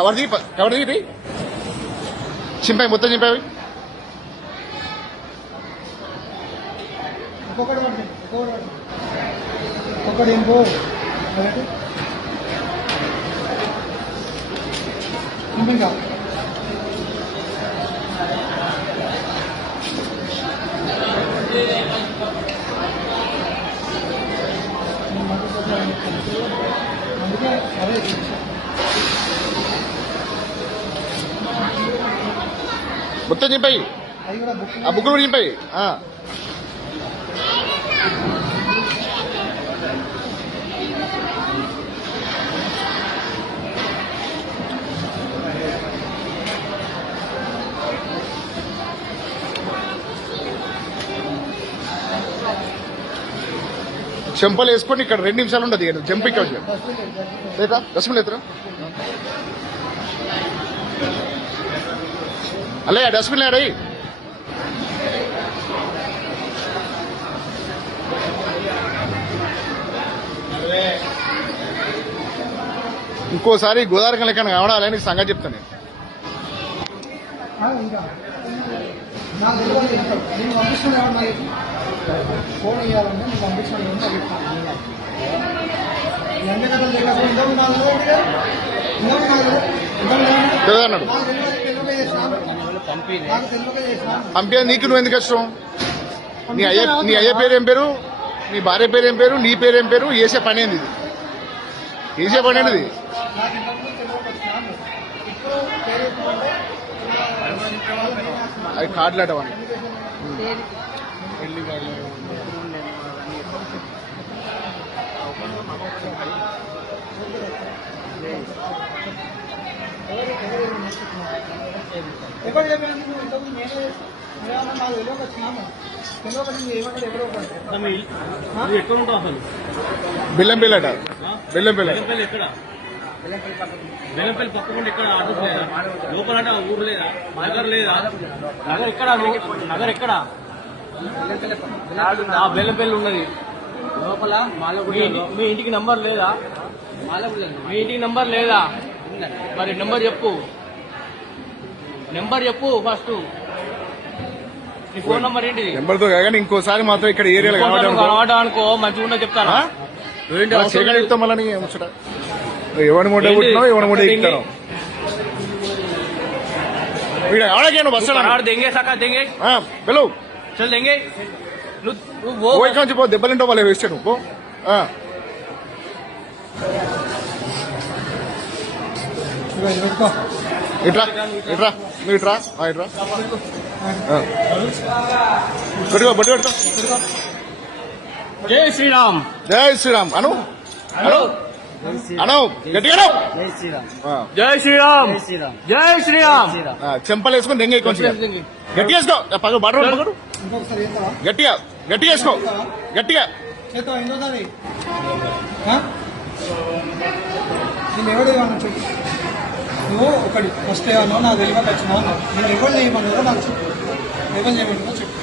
Cover తీ cover తీ చింపాయి మొత్తం చింపాయి. ఒక్కొక్కటి ఏం పో ఇంకా. అందుకే అదే మొత్తం చింపై బుక్ ఆ బుక్కులు కూడా చింపై చెంపలు వేసుకొని ఇక్కడ రెండు నిమిషాలు ఉండదు ఇక్కడ జంప్ ఇక్కడ లేదా డస్ట్బిన్ ఎత్తరా? అలే డస్ట్బిన్ లేడీ. ఇంకోసారి గోదావరి లెక్కన కావడాలని సంగతి చెప్తాను నేను. ఫోన్ ఇవ్వాలంటే నేను అన్నాడు పంపే నీకు నువ్వు ఎందుకు వచ్చావు నీ అయ్య నీ అయ్య పేరు ఏం పేరు? నీ భార్య పేరు ఏం పేరు? నీ పేరు ఏం పేరు? చేసే పని ఏంది ఇది? చేసే పని ఏంటిది అది కార్డులు అటవని ఎక్కడ చెప్పినందుకు నువ్వు ఇంతకుముందు నేనే నేనేమన్నా నాకు తెలియక వచ్చినాను తెలియక నువ్వు ఏమన్నా ఎవరో ఒకరు ఎక్కడ ఉంటావు అసలు బెల్లం పిల్లట బెల్లం పిల్ల ఎక్కడ బెల్లంపల్లి పక్కకుండా ఎక్కడ అడ్రస్ లేదా లోపల అంటే ఆ ఊరు లేదా? నగర్ లేదా? నగర్ ఎక్కడ? నగర్ ఎక్కడ? ఆ బెల్లంపల్లి ఉన్నది. లోపల మీ ఇంటికి నంబర్ లేదా? మీ ఇంటికి నంబర్ లేదా? మరి నెంబర్ చెప్పు. నెంబర్ చెప్పు ఫస్ట్ ఫోన్ నంబర్ ఏంటిది? నెంబర్తో కాగానే ఇంకోసారి మాత్రం ఇక్కడ ఏరియాలో కావడం అనుకో మంచిగా ఉన్నా చెప్తాను మళ్ళీ ఎవడి మూట బస్సు దెంగే సాకా దెంగే. పిలువు చల్ దెంగే. నువ్వు ఇక్కడి పో. దెబ్బలింటో వాళ్ళు వేస్తే నువ్వు ఇట్రా ఇట్రా నువ్వు ఇట్రా. ఇట్రా. పెట్టుకో బట్టి పెట్టుకో. జై శ్రీరామ్. జై శ్రీరామ్. అను. అనవ్ గట్టిగా జై శ్రీరామ్. జై శ్రీరామ్. చెంపలు వేసుకుని దెంగ కొంచెం గట్టి వేసుకో. పగ బటర్ ఇంకొకసారి గట్టిగా గట్టిగా వేసుకో. గట్టిగా. చేస్తావా ఇంకోసారి? ఆ? నేను ఎవడు ఏమన్నా చెప్పు. నువ్వు ఒకటి ఫస్ట్ ఏమన్నా నాకు తెలియక వచ్చినా నేను ఎవరు చేయమన్నారో నాకు చెప్పు. ఎవరు చేయమన్నారో చెప్పు.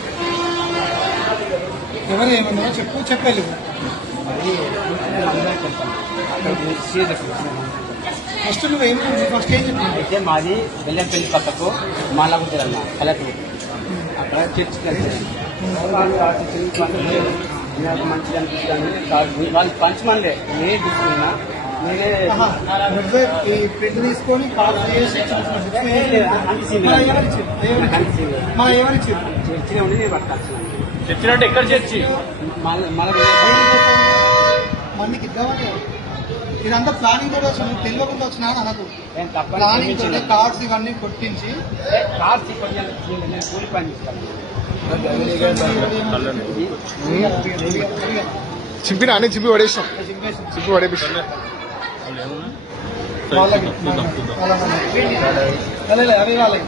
ఎవరు ఏమన్నారో చెప్పు చెప్పేళ్ళు ఫస్ట్ నువ్వు ఏం ఫస్ట్ ఏం చెప్పు? అయితే మాది బెల్లంపల్లి పక్కకు మాలగుంటుంది అన్న అక్కడ చర్చ్. నాకు మంచిగా అనిపిస్తుంది. కాదు వాళ్ళు పంచమనిలే నేనే తీసుకున్నా. నేనే ప్రింట్ తీసుకొని చర్చిలో ఉండి నేను చచ్చినట్టు ఎక్కడ చర్చి మళ్ళీ ఇద్దామని ఇదంతా ప్లానింగ్ కూడా వచ్చిన తెలియకుండా వచ్చినా తప్పని ప్లానింగ్ తోటి. కార్డ్స్ ఇవన్నీ కొట్టించి కార్ తీసుకొని నేను కూలి పని చేస్తాను. చింపినా అని చింపి పడేసాం చింపి పడేపిస్తాం అవి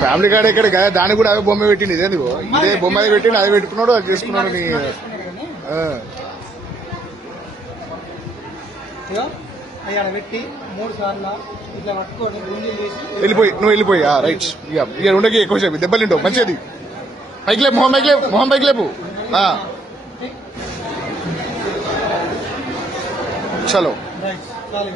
ఫ్యామిలీ కార్డ్ ఎక్కడ? కదా దానికి కూడా అదే బొమ్మ పెట్టింది ఇదే నువ్వు ఇదే బొమ్మ అది పెట్టిండు అదే పెట్టుకున్నాడు అది చేసుకున్నాడు నీ ఆ. ఇగో పెట్టి మూడు సార్లు ఇట్లా పట్టుకొని గుంజీలు చేసి వెళ్ళిపోయి నువ్వు వెళ్ళిపోయి రైట్ ఇక ఉండకి ఎక్కువ సేపు దెబ్బలింటావు మంచిది. పైకి లేపు మొహం పైకి లేపు మొహం పైకి లేపు. చలో. రైట్ చాలు.